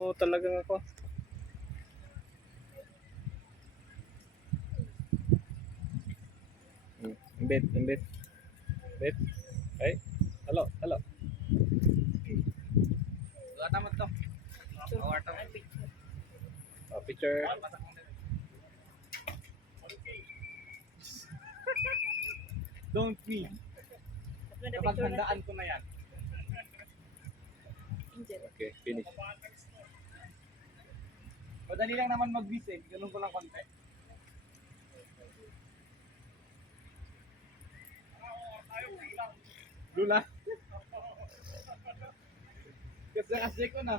Oo, talagang ako. Imbit, imbit. Imbit. Ay, halo, halo. Wala naman to. Awar to. Oh, picture. Don't me. Kapag handaan ko na yan. Okay, finish. Madali lang naman mag-bis. Ganun ko lang konti. Lula. Kasi ko na.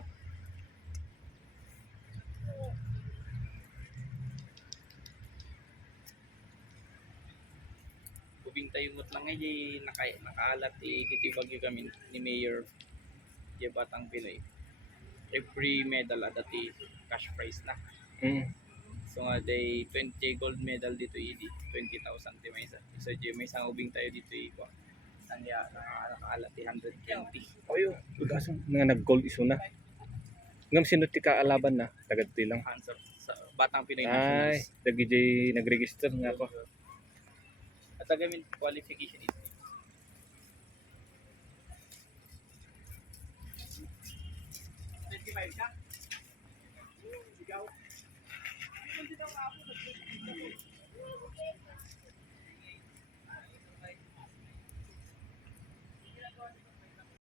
Kubing tayumot lang ngayon, nakaalat kiti bagyo kami ni Mayor di Batang Pinoy. Every medal at dati cash prize na. So nga day 20 gold medal dito idi 20,000 di may isa. So di may isang ubing tayo dito iko. Sanya nakaalat 120. Oyo, ugasang nga nag-gold iso na. Ngam sino ti kaalaban na tagad ti lang. Answer sa Batang Pinoy Ay, Nationals. dagi nag-register nga ako. At tagamin qualification ito. 25 ka?